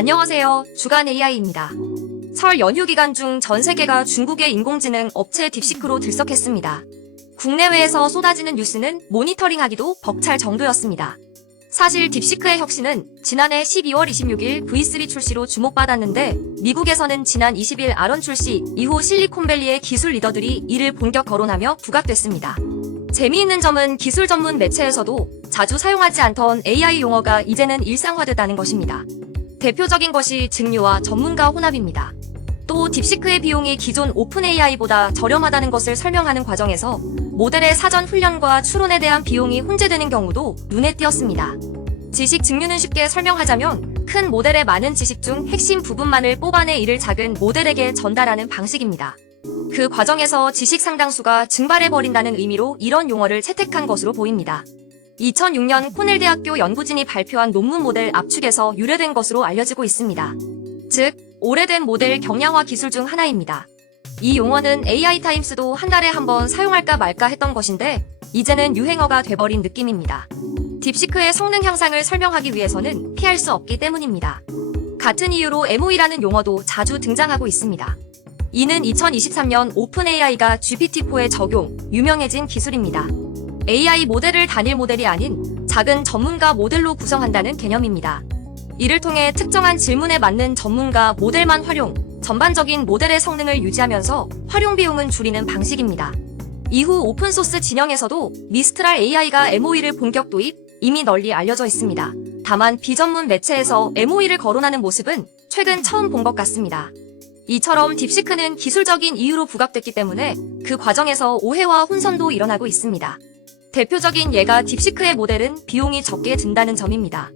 안녕하세요. 주간 AI입니다. 설 연휴 기간 중 전 세계가 중국의 인공지능 업체 딥시크로 들썩했습니다. 국내외에서 쏟아지는 뉴스는 모니터링하기도 벅찰 정도였습니다. 사실 딥시크의 혁신은 지난해 12월 26일 V3 출시로 주목받았는데 미국에서는 지난 20일 R1 출시 이후 실리콘밸리의 기술 리더들이 이를 본격 거론하며 부각됐습니다. 재미있는 점은 기술 전문 매체에서도 자주 사용하지 않던 AI 용어가 이제는 일상화됐다는 것입니다. 대표적인 것이 증류와 전문가 혼합입니다. 또 딥시크의 비용이 기존 오픈 AI보다 저렴하다는 것을 설명하는 과정에서 모델의 사전 훈련과 추론에 대한 비용이 혼재되는 경우도 눈에 띄었습니다. 지식 증류는 쉽게 설명하자면 큰 모델의 많은 지식 중 핵심 부분만을 뽑아내 이를 작은 모델에게 전달하는 방식입니다. 그 과정에서 지식 상당수가 증발해버린다는 의미로 이런 용어를 채택한 것으로 보입니다. 2006년 코넬 대학교 연구진이 발표한 논문 모델 압축에서 유래된 것으로 알려지고 있습니다. 즉, 오래된 모델 경량화 기술 중 하나입니다. 이 용어는 AI타임스도 한 달에 한 번 사용할까 말까 했던 것인데 이제는 유행어가 돼버린 느낌입니다. 딥시크의 성능 향상을 설명하기 위해서는 피할 수 없기 때문입니다. 같은 이유로 MOE라는 용어도 자주 등장하고 있습니다. 이는 2023년 오픈 AI가 GPT-4에 적용, 유명해진 기술입니다. AI 모델을 단일 모델이 아닌 작은 전문가 모델로 구성한다는 개념입니다. 이를 통해 특정한 질문에 맞는 전문가 모델만 활용, 전반적인 모델의 성능을 유지하면서 활용 비용은 줄이는 방식입니다. 이후 오픈소스 진영에서도 미스트랄 AI가 MOE를 본격 도입, 이미 널리 알려져 있습니다. 다만 비전문 매체에서 MOE를 거론하는 모습은 최근 처음 본 것 같습니다. 이처럼 딥시크는 기술적인 이유로 부각됐기 때문에 그 과정에서 오해와 혼선도 일어나고 있습니다. 대표적인 예가 딥시크의 모델은 비용이 적게 든다는 점입니다.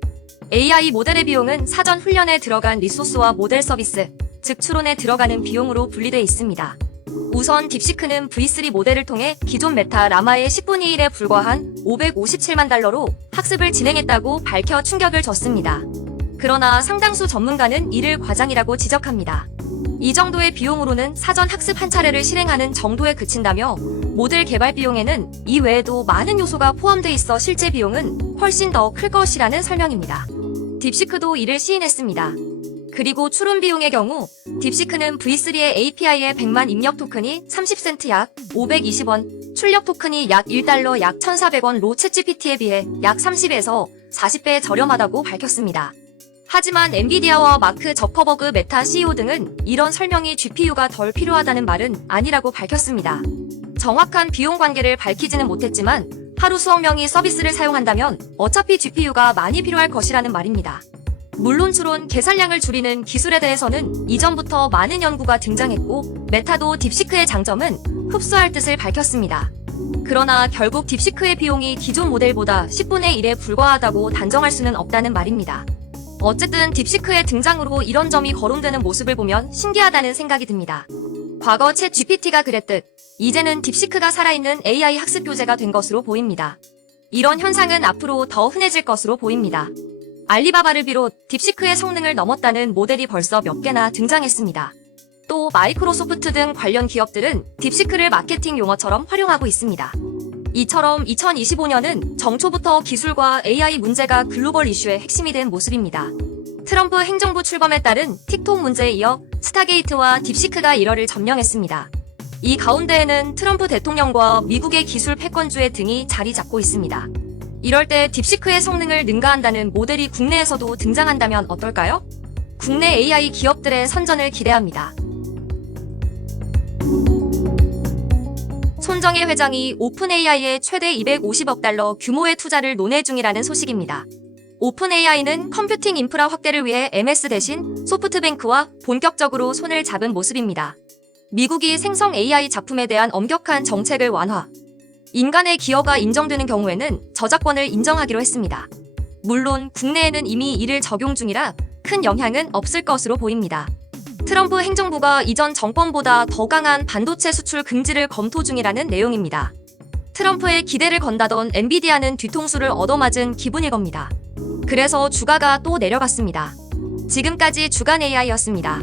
AI 모델의 비용은 사전 훈련에 들어간 리소스와 모델 서비스, 즉 추론에 들어가는 비용으로 분리되어 있습니다. 우선 딥시크는 V3 모델을 통해 기존 메타 라마의 10분의 1에 불과한 557만 달러로 학습을 진행했다고 밝혀 충격을 줬습니다. 그러나 상당수 전문가는 이를 과장이라고 지적합니다. 이 정도의 비용으로는 사전 학습 한 차례를 실행하는 정도에 그친다며 모델 개발 비용에는 이 외에도 많은 요소가 포함돼 있어 실제 비용은 훨씬 더 클 것이라는 설명입니다. 딥시크도 이를 시인했습니다. 그리고 추론 비용의 경우 딥시크는 V3의 API에 100만 입력 토큰이 30센트 약 520원, 출력 토큰이 약 1달러 약 1,400원로 챗GPT에 비해 약 30에서 40배 저렴하다고 밝혔습니다. 하지만 엔비디아와 마크 저커버그 메타 CEO 등은 이런 설명이 GPU가 덜 필요하다는 말은 아니라고 밝혔습니다. 정확한 비용 관계를 밝히지는 못했지만 하루 수억 명이 서비스를 사용한다면 어차피 GPU가 많이 필요할 것이라는 말입니다. 물론 추론, 계산량을 줄이는 기술에 대해서는 이전부터 많은 연구가 등장했고 메타도 딥시크의 장점은 흡수할 뜻을 밝혔습니다. 그러나 결국 딥시크의 비용이 기존 모델보다 10분의 1에 불과하다고 단정할 수는 없다는 말입니다. 어쨌든 딥시크의 등장으로 이런 점이 거론되는 모습을 보면 신기하다는 생각이 듭니다. 과거 챗 GPT가 그랬듯 이제는 딥시크가 살아있는 AI 학습 교재가 된 것으로 보입니다. 이런 현상은 앞으로 더 흔해질 것으로 보입니다. 알리바바를 비롯 딥시크의 성능을 넘었다는 모델이 벌써 몇 개나 등장했습니다. 또 마이크로소프트 등 관련 기업들은 딥시크를 마케팅 용어처럼 활용하고 있습니다. 이처럼 2025년은 정초부터 기술과 AI 문제가 글로벌 이슈의 핵심이 된 모습입니다. 트럼프 행정부 출범에 따른 틱톡 문제에 이어 스타게이트와 딥시크가 일화를 점령했습니다. 이 가운데에는 트럼프 대통령과 미국의 기술 패권주의 등이 자리 잡고 있습니다. 이럴 때 딥시크의 성능을 능가한다는 모델이 국내에서도 등장한다면 어떨까요? 국내 AI 기업들의 선전을 기대합니다. 손정혜 회장이 오픈AI에 최대 250억 달러 규모의 투자를 논의 중이라는 소식입니다. 오픈AI는 컴퓨팅 인프라 확대를 위해 MS 대신 소프트뱅크와 본격적으로 손을 잡은 모습입니다. 미국이 생성 AI 작품에 대한 엄격한 정책을 완화, 인간의 기여가 인정되는 경우에는 저작권을 인정하기로 했습니다. 물론 국내에는 이미 이를 적용 중이라 큰 영향은 없을 것으로 보입니다. 트럼프 행정부가 이전 정권보다 더 강한 반도체 수출 금지를 검토 중이라는 내용입니다. 트럼프의 기대를 건다던 엔비디아는 뒤통수를 얻어맞은 기분일 겁니다. 그래서 주가가 또 내려갔습니다. 지금까지 주간 AI였습니다.